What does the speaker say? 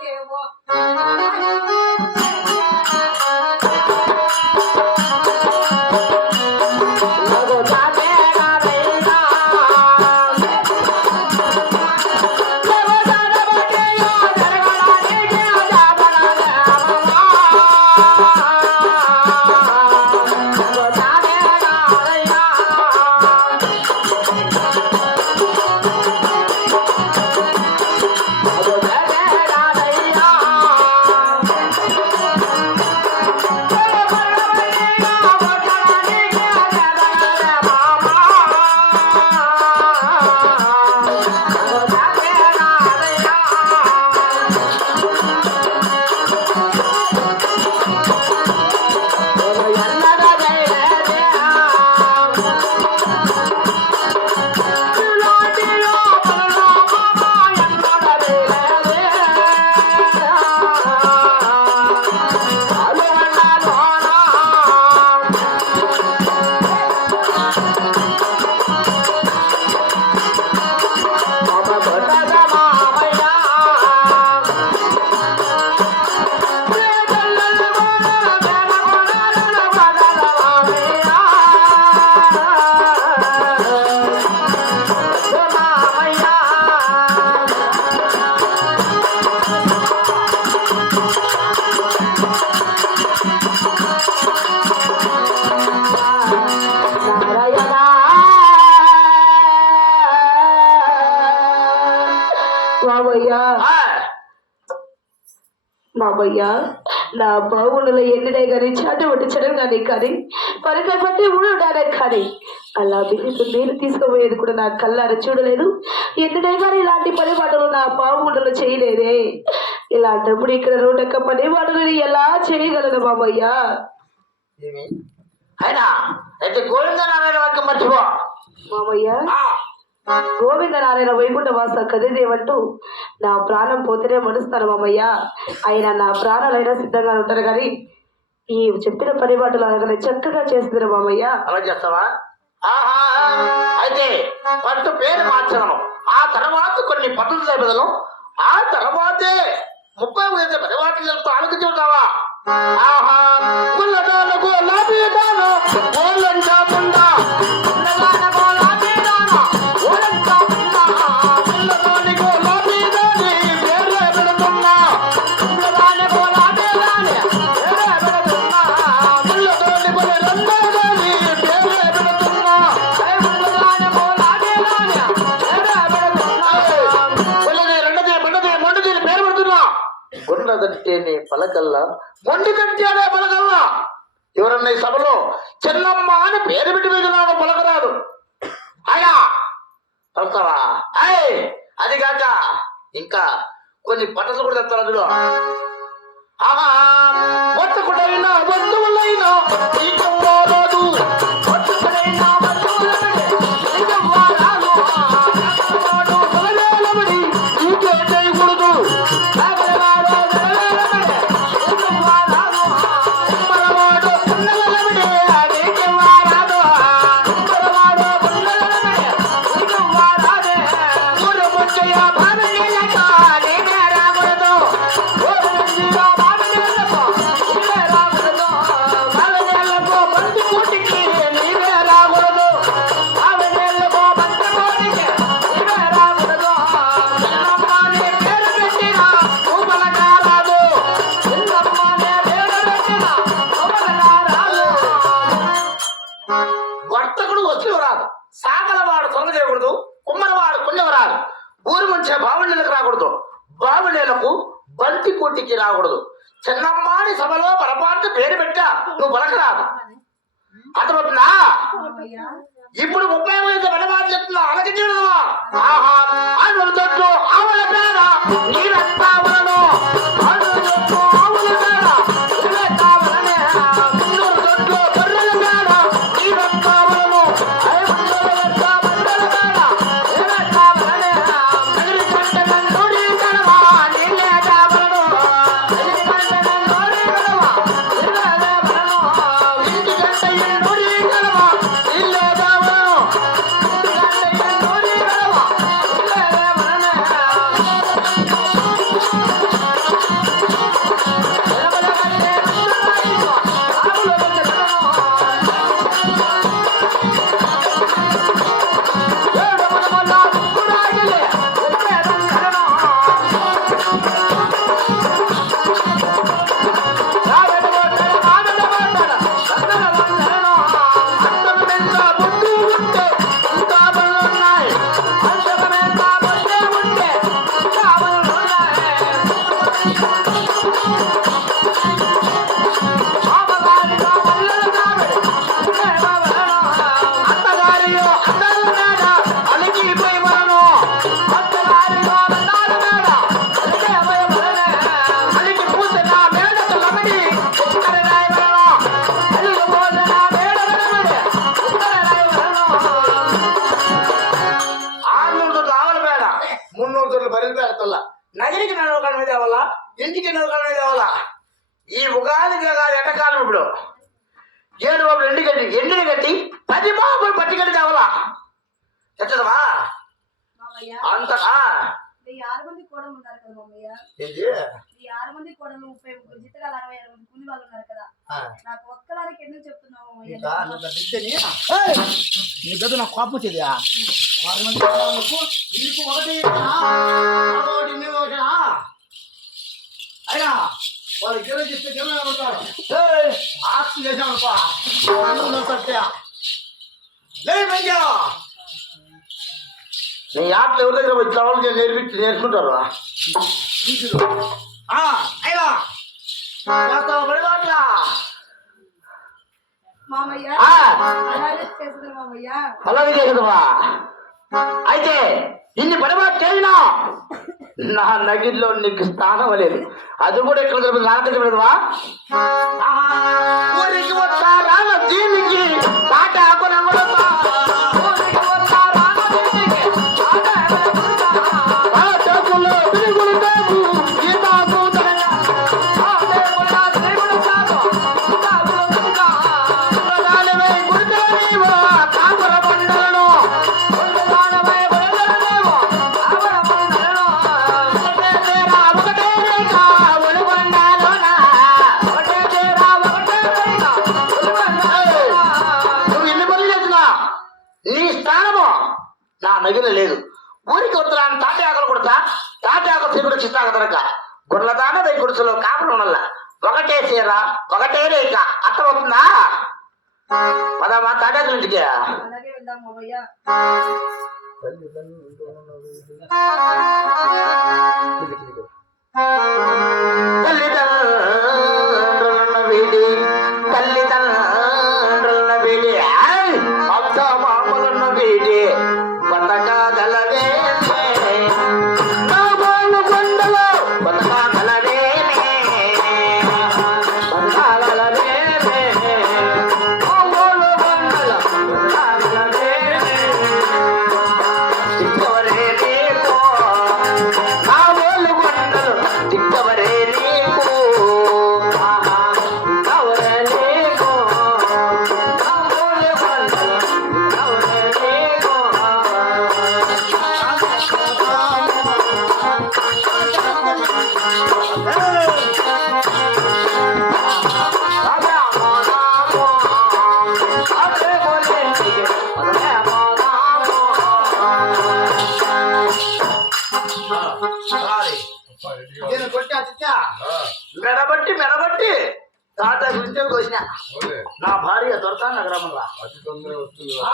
给我。మామయ్య నా బావులలో ఎన్నిడే కానీ చాట పట్టించడం కానీ కానీ పరక పట్టి ఉండడం కానీ అలా బిల్లు నీళ్ళు తీసుకుపోయేది కూడా నా కళ్ళారా చూడలేదు. ఎన్నిడే కానీ ఇలాంటి పని పాటలు నా బావుండలు చేయలేదే. ఇలాంటప్పుడు ఇక్కడ రోడ్డక్క పని పాటలు ఎలా చేయగలను మామయ్య అయినా అయితే గోవిందనారాయణ మర్చిపో. మామయ్య గోవింద నారాయణ వైకుంఠ వాస కదిదేవంటూ నా ప్రాణం పోతేనే మడుస్తాను మామయ్య ఆయన నా ప్రాణాలైనా సిద్ధంగా ఉంటారు కానీ ఈ చెప్పిన పని బాటలు అనగానే చక్కగా చేస్తున్నారు మామయ్య. అలా చేస్తావా? ఆహా! అయితే ఫస్ట్ పేరు మార్చగలను ఆ తర్వాత కొన్ని పద్ధతులు బదులు ఆ తర్వాతే ముప్పై ఐదు పరివాటిలతో ఆలోచించుకుంటావా? ఆహా! గుండదంటేనే పలకల్లా మొండిదంటేనే పలకల్లా? ఎవరన్నా ఈ సభలో చెల్లమ్మ అని పేరు పెట్టి వెళ్ళినాడు పలకరాదు అయా పలకరా? అయ్ అది కాక ఇంకా కొన్ని పట్టలు కూడా తెస్తారు అందులో ఆహా ఒట్టకుడైనా బంధువులైనా అర్థమవుతుందా? ఇప్పుడు ముప్పై ఐదు బలమాట చెప్తున్నా అలకించడమా ఆహా అనుల తొట్టు ఆవుల పేర నీరెత్తావలను అనుల ఎండు కట్టి ఎండిని కట్టి పది బాబులు పట్టి కట్టి తేవాలా తెచ్చదమా మామయ్య అంతగా ఈ ఆరు మంది కోడలు ఉన్నారు కదా ఈ ఆరు మంది కోడలు ముప్పై ముగ్గురు జీతగాలు అరవై కూలి వాళ్ళు ఉన్నారు కదా. నాకు ఒక్కదానికి ఎందుకు చెప్తున్నావు! నీ? నాకు కోపం వచ్చేది మంది ఒకటి ఒకటి. అయినా వాళ్ళు ఇద్దరు చెప్తే జనం ఏమంటారు ఏయ్, ఆస్తి చేసామనుకో అందులో సత్య. లే మంజా నీ ఆటలు ఎవరి దగ్గర వచ్చి వాళ్ళకి నేర్పించి నేర్చుకుంటారు ఆ, అయినా. చేస్తావా పడి మాటలా మామయ్య. ఆ. అలాగే అయితే ఇన్ని పడిబాటు చేయినా నా నగిల్లో నీకు స్థానం లేదు. అది కూడా ఇక్కడ దొరుకుతుంది? నా దగ్గర పెడదవా ఊరికి వస్తారా దీనికి తాట ఆకున రేఖ అర్థమవుతుందా? పదమ్మా తాటాకుల ఇంటికి తల్లిదండ్రులను వీడి మెడబట్టి మెడబట్టి తాత గురించి కోసిన నా భార్య అతి తొందరగా వస్తుంది ఆ.